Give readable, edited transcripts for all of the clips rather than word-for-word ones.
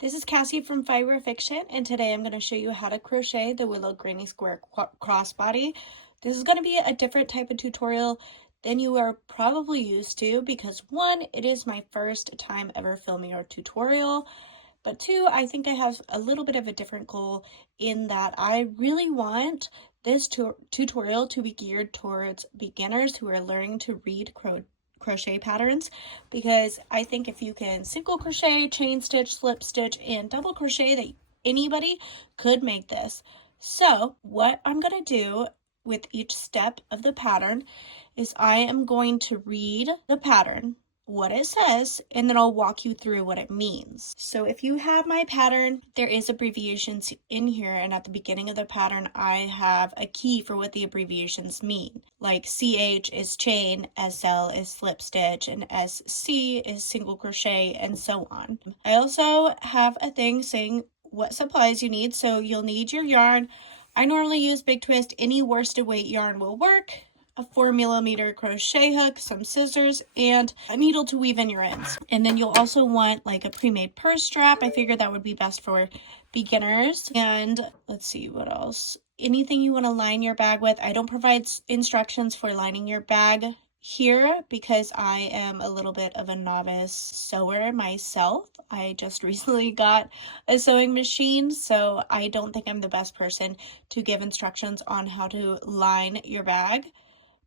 This is Cassie from Fiber Fiction, and today I'm going to show you how to crochet the Willow Granny Square crossbody. This is going to be a different type of tutorial than you are probably used to because one, it is my first time ever filming a tutorial, but two, I think I have a little bit of a different goal in that I really want this tutorial to be geared towards beginners who are learning to read crochet patterns, because I think if you can single crochet, chain stitch, slip stitch, and double crochet, that anybody could make this. So what I'm going to do with each step of the pattern is I am going to read the pattern, what it says, and then I'll walk you through what it means. So if you have my pattern, there is abbreviations in here, and at the beginning of the pattern I have a key for what the abbreviations mean. Like CH is chain, SL is slip stitch, and SC is single crochet, and so on. I also have a thing saying what supplies you need. So you'll need your yarn. I normally use Big Twist. Any worsted weight yarn will work. A 4mm crochet hook, some scissors, and a needle to weave in your ends. And then you'll also want like a pre-made purse strap. I figured that would be best for beginners. And let's see what else. Anything you want to line your bag with. I don't provide instructions for lining your bag here because I am a little bit of a novice sewer myself. I just recently got a sewing machine, so I don't think I'm the best person to give instructions on how to line your bag.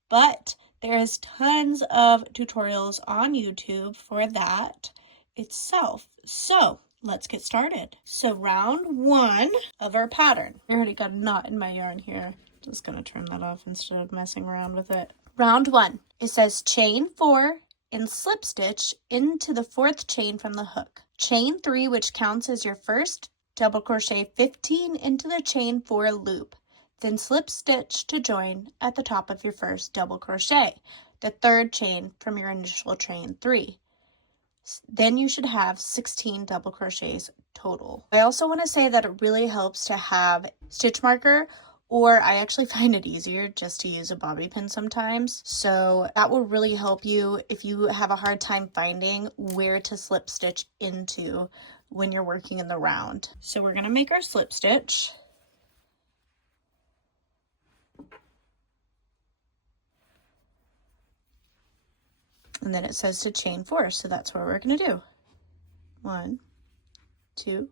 But there is tons of tutorials on YouTube for that itself. So let's get started. So round one of our pattern. I already got a knot in my yarn here. Just gonna turn that off instead of messing around with it. Round one, it says chain 4 and slip stitch into the 4th chain from the hook. Chain 3, which counts as your first, double crochet 15 into the chain 4 loop. Then slip stitch to join at the top of your first double crochet, the 3rd chain from your initial chain 3. Then you should have 16 double crochets total. I also want to say that it really helps to have stitch marker, or I actually find it easier just to use a bobby pin sometimes. So that will really help you if you have a hard time finding where to slip stitch into when you're working in the round. So we're going to make our slip stitch. And then it says to chain 4, so that's what we're going to do. 1, 2,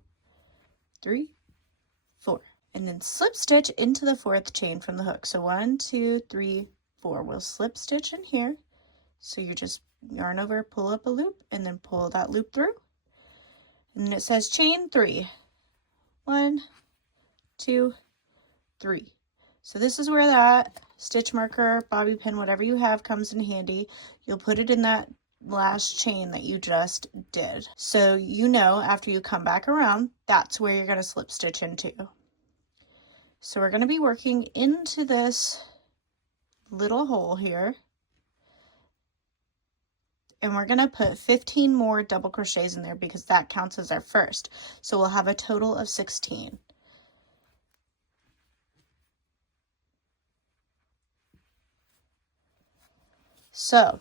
3, 4. And then slip stitch into the 4th chain from the hook. So 1, 2, 3, 4. We'll slip stitch in here. So you just yarn over, pull up a loop, and then pull that loop through. And then it says chain 3. 1, 2, 3. So this is where that stitch marker, bobby pin, whatever you have comes in handy. You'll put it in that last chain that you just did. So you know after you come back around, that's where you're going to slip stitch into. So we're going to be working into this little hole here. And we're going to put 15 more double crochets in there because that counts as our first. So we'll have a total of 16. So,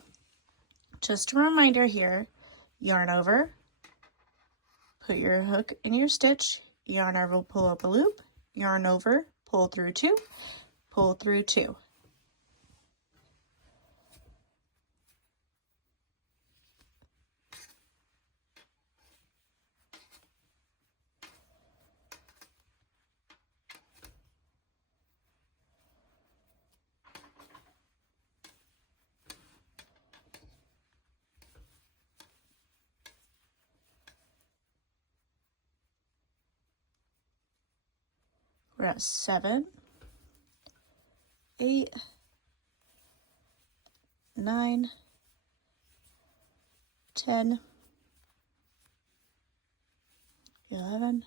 just a reminder here, yarn over, put your hook in your stitch, yarn over, pull up a loop, yarn over, pull through 2, pull through 2. We're at 7, 8, 9, 10, 11,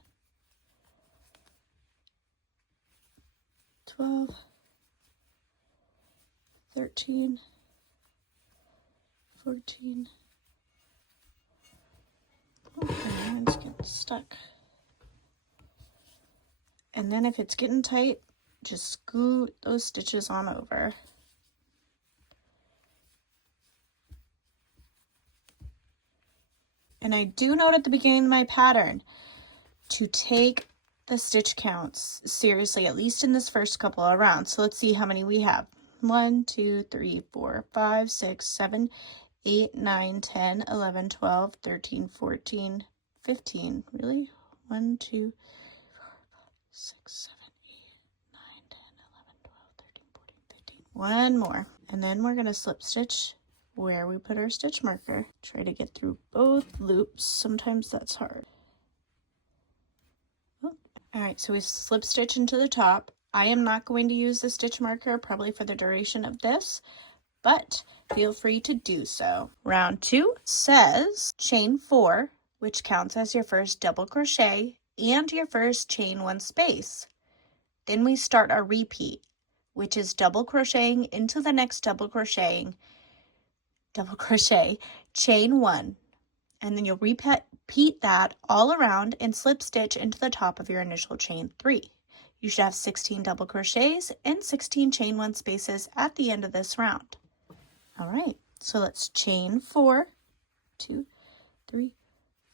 12, 13, 14. Oh, my line's getting stuck. And then if it's getting tight, just scoot those stitches on over. And I do note at the beginning of my pattern, to take the stitch counts seriously, at least in this first couple of rounds. So let's see how many we have. 1, 2, 3, 4, 5, 6, 7, 8, 9, 10, 11, 12, 13, 14, 15. Really? 1, 2, 6, 7, 8, 9, 10, 11, 12, 13, 14, 15. One more. And then we're going to slip stitch where we put our stitch marker. Try to get through both loops. Sometimes that's hard. Oh. All right, so we slip stitch into the top. I am not going to use the stitch marker probably for the duration of this, but feel free to do so. Round 2 says chain 4, which counts as your first double crochet and your first chain 1 space. Then we start our repeat, which is double crocheting into the next double crochet, chain 1, and then you'll repeat that all around and slip stitch into the top of your initial chain 3. You should have 16 double crochets and 16 chain 1 spaces at the end of this round. All right, so let's chain 4, 2, 3,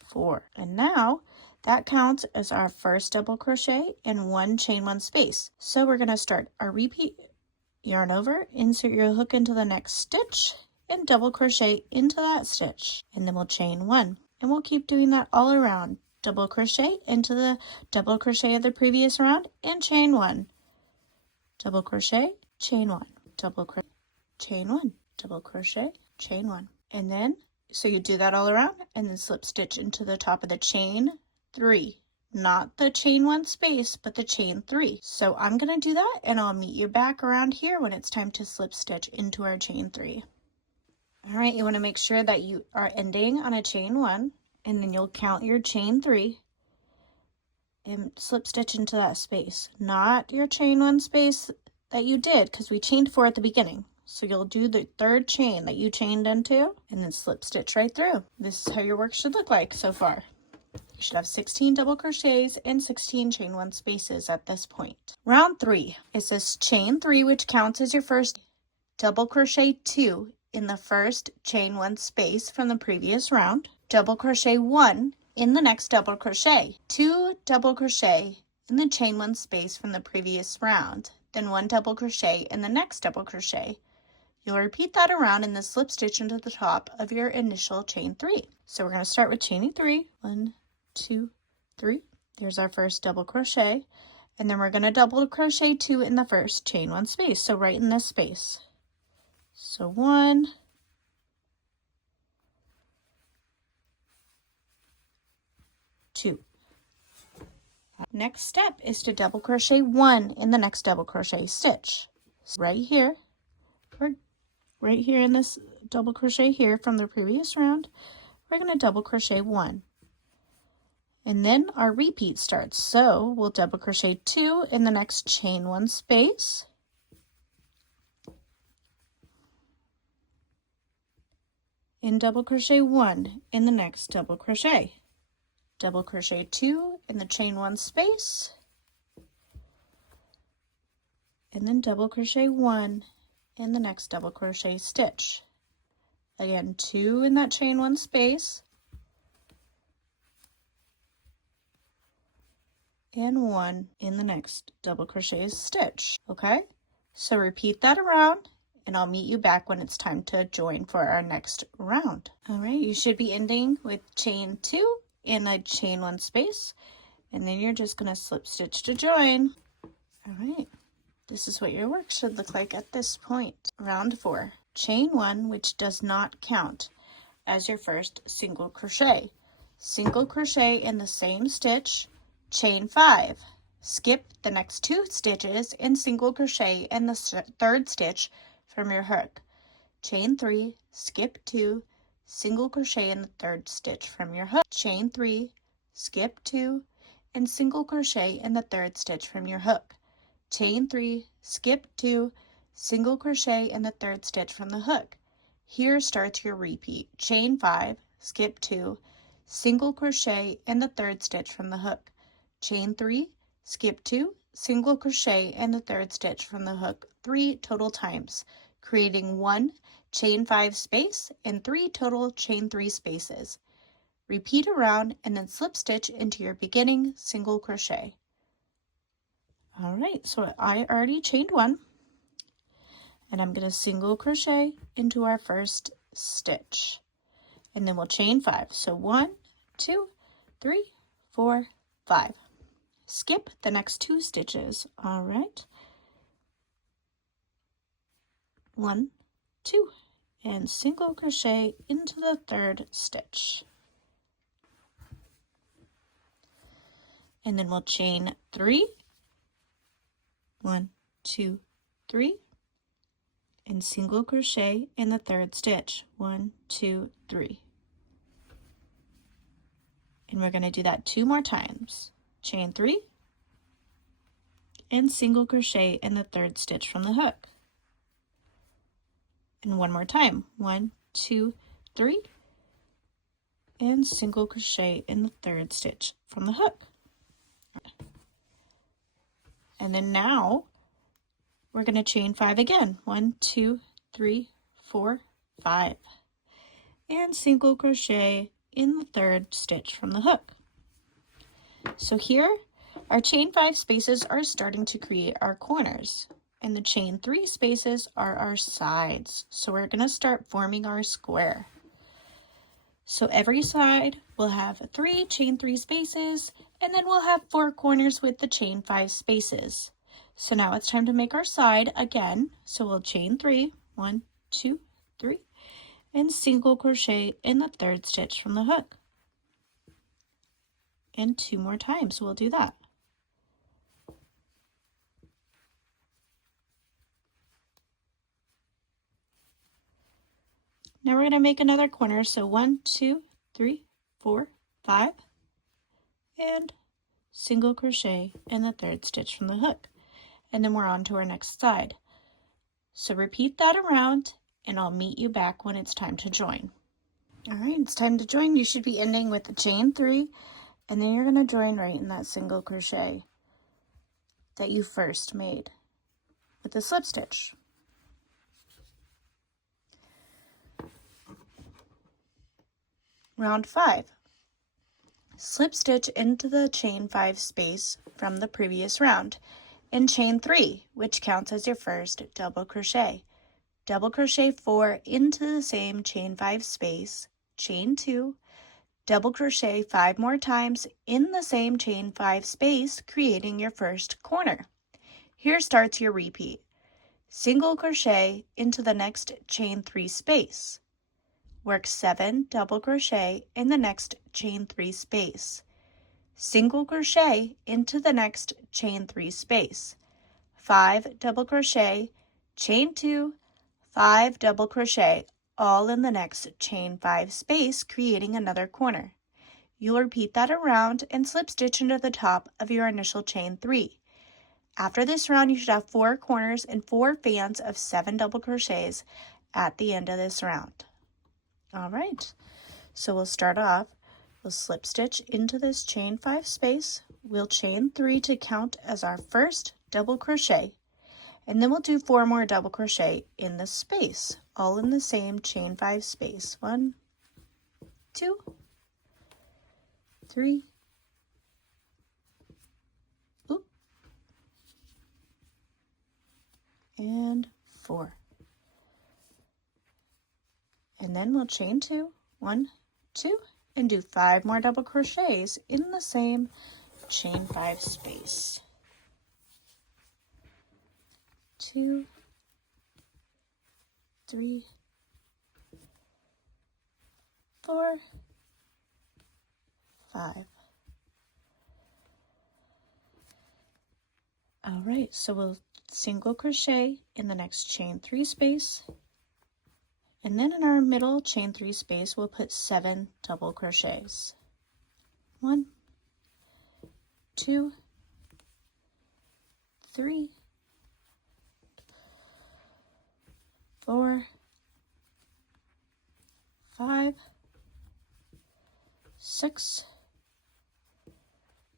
4, and now that counts as our first double crochet and 1 chain 1 space. So we're going to start our repeat, yarn over, insert your hook into the next stitch, and double crochet into that stitch, and then we'll chain 1, and we'll keep doing that all around. Double crochet into the double crochet of the previous round and chain 1, double crochet, chain 1, double crochet, chain 1, double crochet, chain 1, and then so you do that all around and then slip stitch into the top of the chain 3, not the chain 1 space but the chain 3. So I'm going to do that and I'll meet you back around here when it's time to slip stitch into our chain 3. All right, you want to make sure that you are ending on a chain 1, and then you'll count your chain 3 and slip stitch into that space, not your chain 1 space that you did, because we chained 4 at the beginning. So you'll do the 3rd chain that you chained into and then slip stitch right through. This is how your work should look like so far. You should have 16 double crochets and 16 chain 1 spaces at this point. Round 3 is this chain 3, which counts as your first double crochet 2 in the first chain 1 space from the previous round, double crochet 1 in the next double crochet, 2 double crochet in the chain 1 space from the previous round, then 1 double crochet in the next double crochet. You'll repeat that around and then slip stitch into the top of your initial chain 3. So we're going to start with chaining 3. 1, 2, 3. There's our first double crochet, and then we're going to double crochet 2 in the first chain 1 space, so right in this space. So 1, 2. Next step is to double crochet 1 in the next double crochet stitch. So right here, or right here in this double crochet here from the previous round, we're going to double crochet 1. And then our repeat starts. So we'll double crochet 2 in the next chain 1 space. And double crochet 1 in the next double crochet. Double crochet 2 in the chain 1 space, and then double crochet 1 in the next double crochet stitch. Again, 2 in that chain 1 space, and 1 in the next double crochet stitch. Okay, so repeat that around, and I'll meet you back when it's time to join for our next round. All right, you should be ending with chain 2 in a chain 1 space, and then you're just going to slip stitch to join. All right, this is what your work should look like at this point. Round 4, chain 1, which does not count as your first single crochet. Single crochet in the same stitch, chain 5, skip the next 2 stitches and single crochet in the 3rd stitch from your hook. Chain 3, skip 2, single crochet in the 3rd stitch from your hook. Chain 3, skip 2, and single crochet in the 3rd stitch from your hook. Chain 3, skip 2, single crochet in the 3rd stitch from the hook. Here starts your repeat. Chain 5, skip 2, single crochet in the 3rd stitch from the hook. Chain 3, skip 2, single crochet in the 3rd stitch from the hook 3 total times, creating 1 chain 5 space and 3 total chain 3 spaces. repeat around, and then slip stitch into your beginning single crochet. All right, so I already chained one, and I'm going to single crochet into our first stitch, and then we'll chain 5. So 1, 2, 3, 4, 5. Skip the next 2 stitches. All right, 1, 2, and single crochet into the 3rd stitch. And then we'll chain 3, 1, 2, 3, and single crochet in the 3rd stitch. 1, 2, 3. And we're going to do that 2 more times. Chain 3 and single crochet in the 3rd stitch from the hook. And 1 more time. 1, 2, 3, and single crochet in the 3rd stitch from the hook. And then now we're going to chain 5 again. 1, 2, 3, 4, 5, and single crochet in the 3rd stitch from the hook. So here our chain 5 spaces are starting to create our corners, and the chain 3 spaces are our sides. So we're going to start forming our square. So every side will have 3 chain 3 spaces, and then we'll have 4 corners with the chain 5 spaces. So now it's time to make our side again. So we'll chain 3, 1, 2, 3, and single crochet in the 3rd stitch from the hook. And 2 more times we'll do that. Now we're going to make another corner. So 1, 2, 3, 4, 5, and single crochet in the 3rd stitch from the hook. And then we're on to our next side. So repeat that around, and I'll meet you back when it's time to join. All right, it's time to join. You should be ending with the chain 3, and then you're going to join right in that single crochet that you first made with the slip stitch. Round 5. Slip stitch into the chain 5 space from the previous round and chain 3, which counts as your first double crochet. Double crochet 4 into the same chain 5 space, chain 2, double crochet 5 more times in the same chain 5 space, creating your first corner. Here starts your repeat. Single crochet into the next chain 3 space. Work 7 double crochet in the next chain 3 space. Single crochet into the next chain 3 space. 5 double crochet, chain 2, 5 double crochet, all in the next chain 5 space, creating another corner. You'll repeat that around and slip stitch into the top of your initial chain 3. After this round, you should have 4 corners and 4 fans of 7 double crochets at the end of this round. All right, so we'll start off. We'll slip stitch into this chain 5 space. We'll chain 3 to count as our first double crochet, and then we'll do 4 more double crochet in the space, all in the same chain 5 space. 1, 2, 3, and 4. And then we'll chain 2, 1, 2, and do 5 more double crochets in the same chain 5 space. 2, 3, 4, 5. All right, so we'll single crochet in the next chain 3 space. And then in our middle chain 3 space, we'll put 7 double crochets. 1, 2, 3, 4, 5, 6,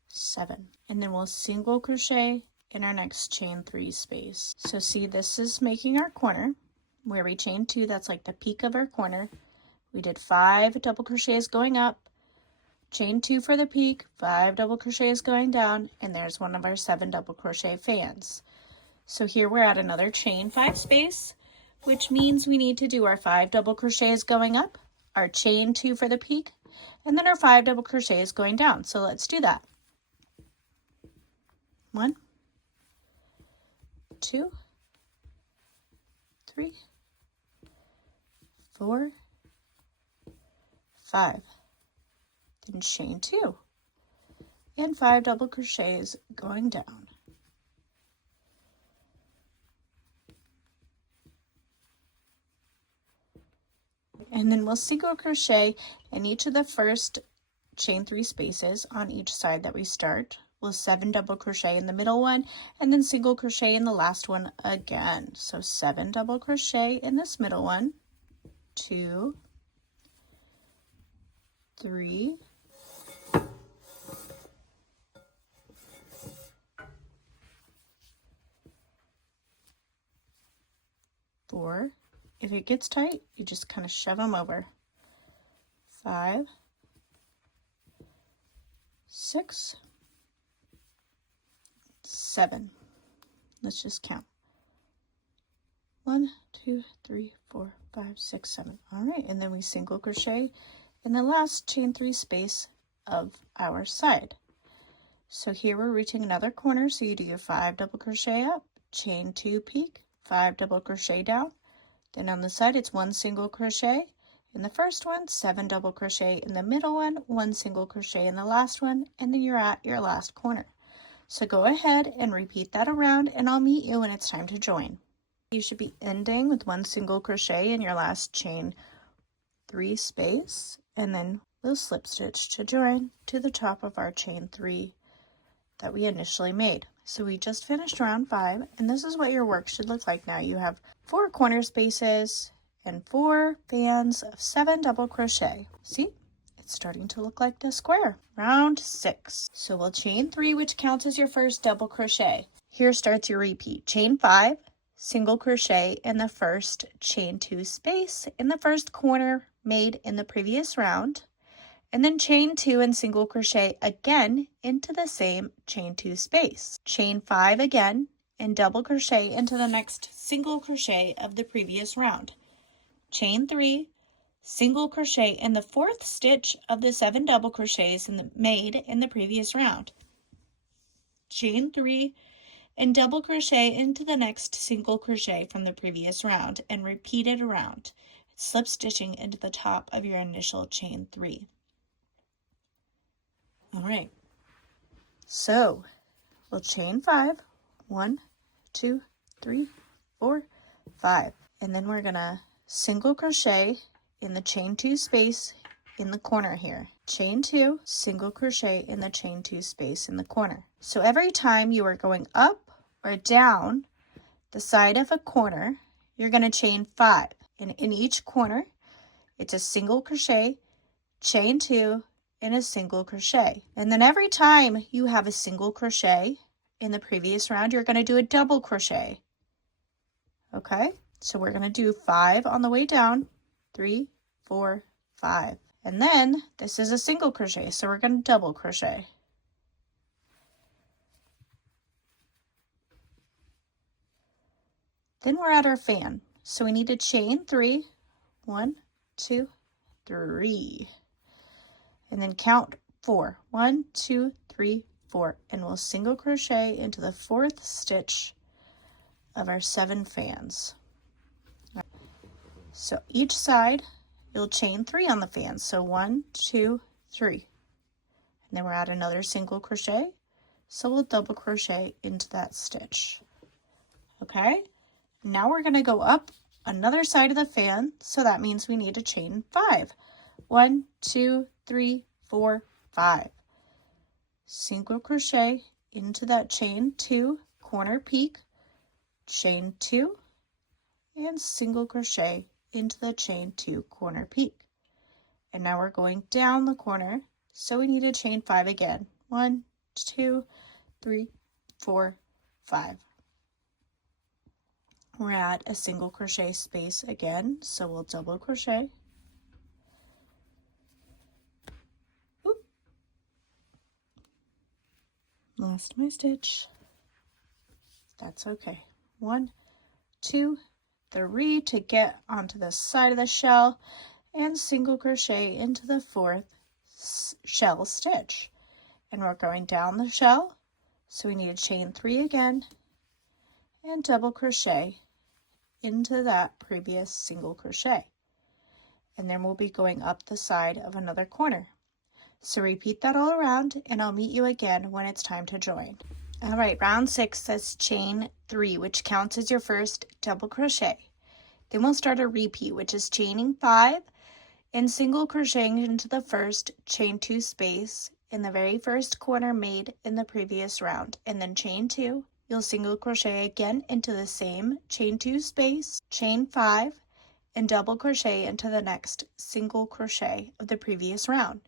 7. And then we'll single crochet in our next chain 3 space. So see, this is making our corner. Where we chain 2, that's like the peak of our corner. We did 5 double crochets going up, chain 2 for the peak, 5 double crochets going down, and there's one of our 7 double crochet fans. So here we're at another chain 5 space, which means we need to do our 5 double crochets going up, our chain 2 for the peak, and then our 5 double crochets going down. So let's do that. 1, 2, 3, 4, 5. Then chain 2 and 5 double crochets going down. And then we'll single crochet in each of the first chain 3 spaces on each side that we start. We'll 7 double crochet in the middle one and then single crochet in the last one again. So 7 double crochet in this middle one, 2, 3, 4. If it gets tight, you just kind of shove them over. 5, 6, 7. Let's just count. 1, 2, 3, 4, 5, 6, 7. All right, and then we single crochet in the last chain 3 space of our side. So here we're reaching another corner, so you do your 5 double crochet up, chain 2 peak, 5 double crochet down. Then on the side, it's 1 single crochet in the first one, 7 double crochet in the middle one, 1 single crochet in the last one, and then you're at your last corner. So go ahead and repeat that around, and I'll meet you when it's time to join. You should be ending with 1 single crochet in your last chain 3 space, and then we'll slip stitch to join to the top of our chain 3 that we initially made. So we just finished round 5, and this is what your work should look like now. You have 4 corner spaces and 4 fans of 7 double crochet. See, it's starting to look like the square. Round 6. So we'll chain 3, which counts as your first double crochet. Here starts your repeat. Chain 5, single crochet in the first chain 2 space in the first corner made in the previous round, and then chain 2 and single crochet again into the same chain 2 space. Chain 5 again and double crochet into the next single crochet of the previous round. Chain 3, single crochet in the 4th stitch of the 7 double crochets made in the previous round. Chain 3 and double crochet into the next single crochet from the previous round and repeat it around, slip stitching into the top of your initial chain 3. All right, so we'll chain 5, 1, 2, 3, 4, 5, and then we're gonna single crochet in the chain 2 space in the corner here. Chain 2, single crochet in the chain 2 space in the corner. So every time you are going up or down the side of a corner, you're gonna chain 5, and in each corner, it's a single crochet, chain 2, and a single crochet. And then every time you have a single crochet in the previous round, you're going to do a double crochet. Okay, so we're going to do 5 on the way down, 3, 4, 5. And then this is a single crochet, so we're going to double crochet. Then we're at our fan. So we need to chain 3, 1, 2, 3. And then count 4. 1, 2, 3, 4. And we'll single crochet into the 4th stitch of our 7 fans. So each side, you'll chain 3 on the fans. So 1, 2, 3. And then we're at another single crochet. So we'll double crochet into that stitch. Okay? Now we're going to go up another side of the fan. So that means we need to chain 5. 1, 2, 3, 4, 5. Single crochet into that chain 2 corner peak, chain 2, and single crochet into the chain 2 corner peak. And now we're going down the corner, so we need to chain 5 again. 1, 2, 3, 4, 5. We're at a single crochet space again, so we'll double crochet. Lost my stitch. That's okay. 1, 2, 3 to get onto the side of the shell, and single crochet into the 4th shell stitch. And we're going down the shell, so we need to chain 3 again and double crochet into that previous single crochet. And then we'll be going up the side of another corner. So repeat that all around, and I'll meet you again when it's time to join. All right, round 6 says chain 3, which counts as your first double crochet. Then we'll start a repeat, which is chaining 5 and single crocheting into the first chain 2 space in the very first corner made in the previous round, and then chain 2. You'll single crochet again into the same chain 2 space, chain 5, and double crochet into the next single crochet of the previous round.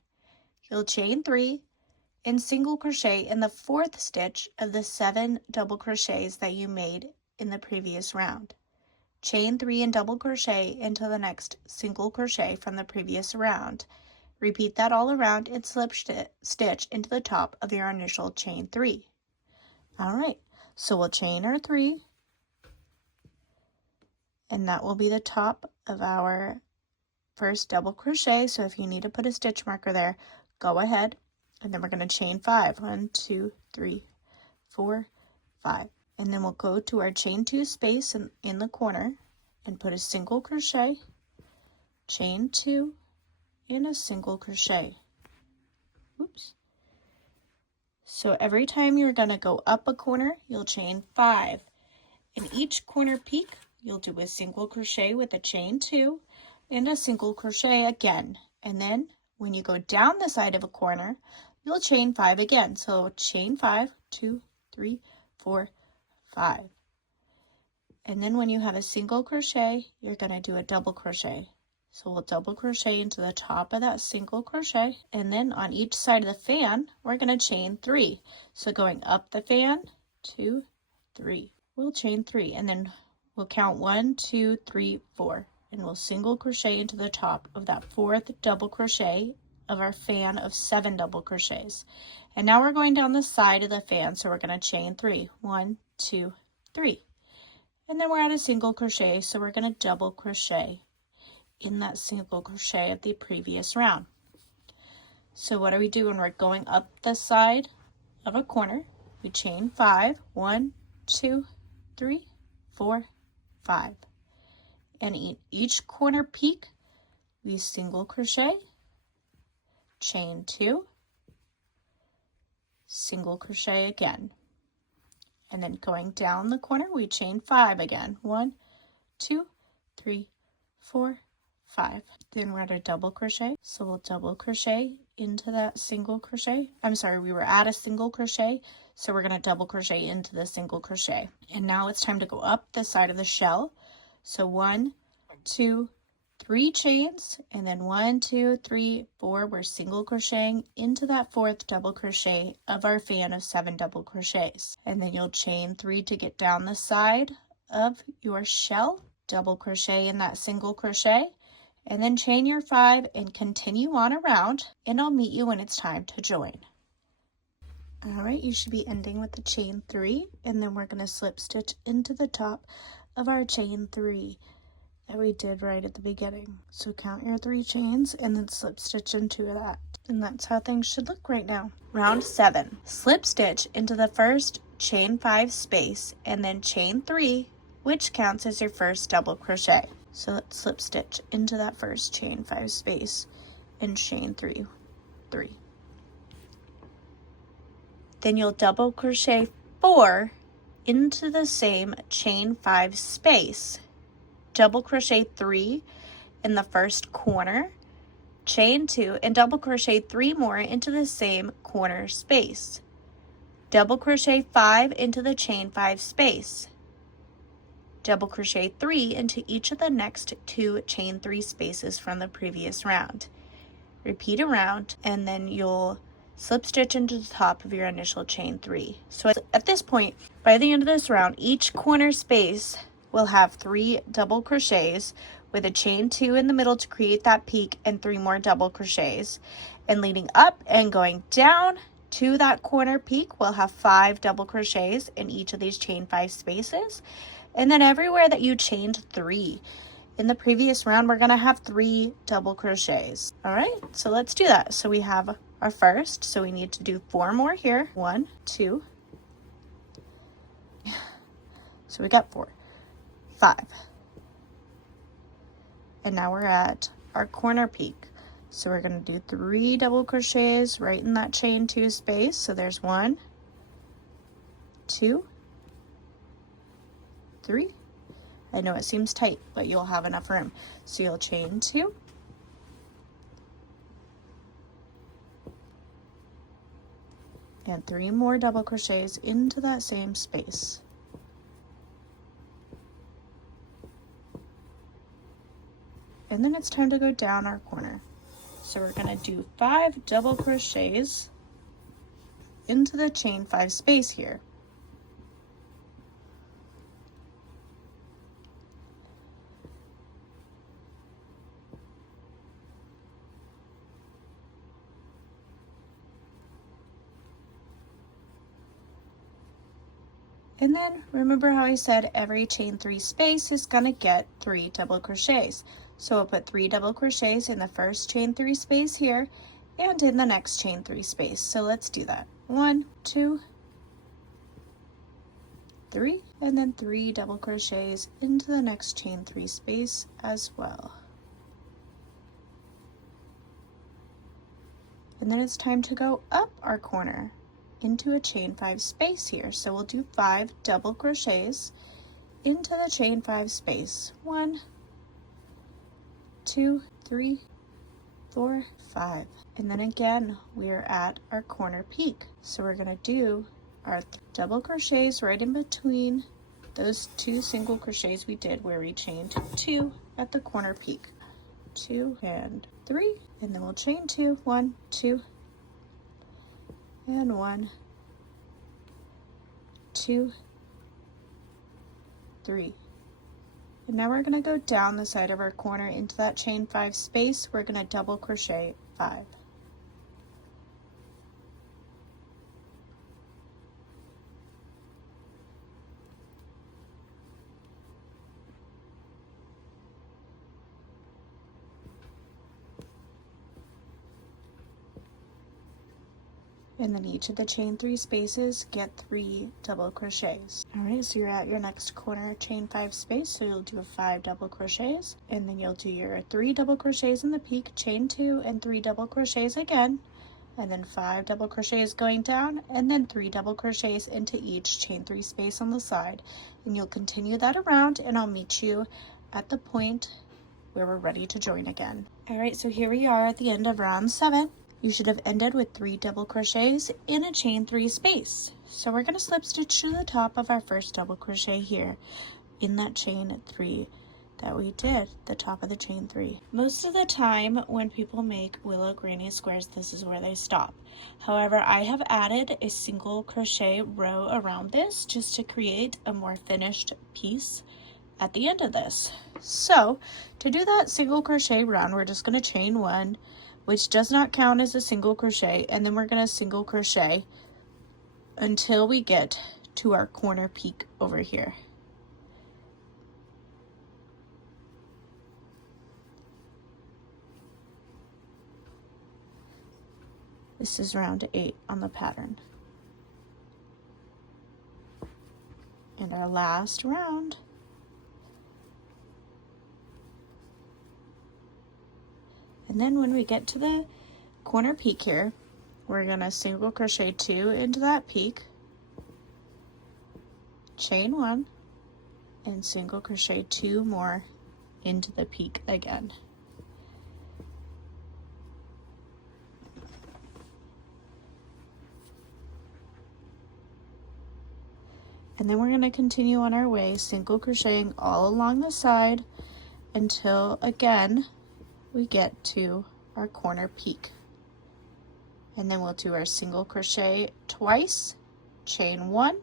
You'll chain 3 and single crochet in the 4th stitch of the 7 double crochets that you made in the previous round. Chain 3 and double crochet into the next single crochet from the previous round. Repeat that all around and slip stitch into the top of your initial chain 3. All right, so we'll chain our 3, and that will be the top of our first double crochet. So if you need to put a stitch marker there, go ahead. And then we're going to chain 5. 1, 2, 3, 4, 5. And then we'll go to our chain 2 space in the corner and put a single crochet, chain 2, and a single crochet. Oops. So every time you're going to go up a corner, you'll chain 5. In each corner peak, you'll do a single crochet with a chain 2 and a single crochet again. And then when you go down the side of a corner, you'll chain 5 again. So chain 5, 2, 3, 4, 5. And then when you have a single crochet, you're going to do a double crochet. So we'll double crochet into the top of that single crochet. And then on each side of the fan, we're going to chain 3. So going up the fan, 2, 3. We'll chain 3, and then we'll count 1, 2, 3, 4. And we'll single crochet into the top of that 4th double crochet of our fan of 7 double crochets. And now we're going down the side of the fan, so we're going to chain 3. 1, 2, 3. And then we're at a single crochet, so we're going to double crochet in that single crochet of the previous round. So what do we do when we're going up the side of a corner? We chain 5. 1, 2, 3, 4, 5. And in each corner peak, we single crochet, chain 2, single crochet again. And then going down the corner, we chain 5 again. 1, 2, 3, 4, 5. Then we're at a double crochet. So we'll double crochet into that single crochet. I'm sorry, we were at a single crochet, so we're going to double crochet into the single crochet. And now it's time to go up the side of the shell. So 1, 2, 3 chains, and then 1, 2, 3, 4, we're single crocheting into that 4th double crochet of our fan of 7 double crochets. And then you'll chain 3 to get down the side of your shell, double crochet in that single crochet, and then chain your 5 and continue on around, and I'll meet you when it's time to join. All right, you should be ending with the chain 3, and then we're going to slip stitch into the top of our chain 3 that we did right at the beginning. So count your 3 chains and then slip stitch into that. And that's how things should look right now. Round 7, slip stitch into the first chain 5 space and then chain 3, which counts as your first double crochet. So let's slip stitch into that first chain 5 space and chain 3. Then you'll double crochet 4 into the same chain 5 space, double crochet 3 in the first corner, chain 2, and double crochet 3 more into the same corner space. Double crochet 5 into the chain 5 space. Double crochet 3 into each of the next 2 chain 3 spaces from the previous round. Repeat around, and then you'll slip stitch into the top of your initial chain 3. So at this point, by the end of this round, each corner space will have 3 double crochets with a chain 2 in the middle to create that peak and 3 more double crochets. And leading up and going down to that corner peak, we'll have 5 double crochets in each of these chain 5 spaces. And then everywhere that you chained 3. In the previous round, we're gonna have 3 double crochets. All right, so let's do that. So we have our first, so we need to do 4 more here. 1, 2. So we got 4, 5. And now we're at our corner peak. So we're going to do 3 double crochets right in that chain 2 space. So there's 1, 2, 3. I know it seems tight, but you'll have enough room. So you'll chain 2. And 3 more double crochets into that same space. And then it's time to go down our corner. So we're going to do 5 double crochets into the chain 5 space here. And then remember how I said every chain 3 space is going to get 3 double crochets. So we'll put 3 double crochets in the first chain 3 space here and in the next chain 3 space. So let's do that. 1, 2, 3, and then 3 double crochets into the next chain 3 space as well. And then it's time to go up our corner into a chain 5 space here. So we'll do 5 double crochets into the chain 5 space. 1, 2, 3, 4, 5. And then again, we are at our corner peak. So we're going to do our double crochets right in between those 2 single crochets we did where we chained 2 at the corner peak. 2 and 3, and then we'll chain 2, 1, 2, and 1, 2, 3. And now we're going to go down the side of our corner into that chain 5 space. We're going to double crochet 5. And then each of the chain 3 spaces get 3 double crochets. All right, so you're at your next corner chain 5 space, so you'll do 5 double crochets, and then you'll do your 3 double crochets in the peak, chain 2, and 3 double crochets again, and then 5 double crochets going down, and then 3 double crochets into each chain 3 space on the side. And you'll continue that around, and I'll meet you at the point where we're ready to join again. All right, so here we are at the end of round 7. You should have ended with 3 double crochets in a chain 3 space. So we're going to slip stitch to the top of our first double crochet here in that chain 3 that we did, the top of the chain 3. Most of the time when people make willow granny squares, this is where they stop. However, I have added a single crochet row around this just to create a more finished piece at the end of this. So to do that single crochet round, we're just going to chain 1, which does not count as a single crochet, and then we're going to single crochet until we get to our corner peak over here. This is round 8 on the pattern. And our last round. And then when we get to the corner peak here, we're going to single crochet 2 into that peak, chain 1, and single crochet 2 more into the peak again. And then we're going to continue on our way, single crocheting all along the side until again we get to our corner peak. And then we'll do our single crochet twice, chain 1,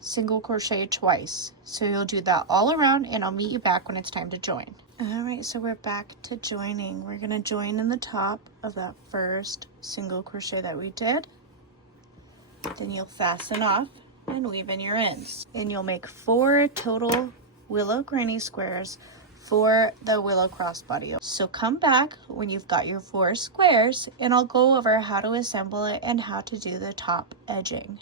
single crochet twice. So you'll do that all around, and I'll meet you back when it's time to join. All right, so we're back to joining. We're going to join in the top of that first single crochet that we did. Then you'll fasten off and weave in your ends. And you'll make 4 total willow granny squares for the willow crossbody. So come back when you've got your 4 squares and I'll go over how to assemble it and how to do the top edging.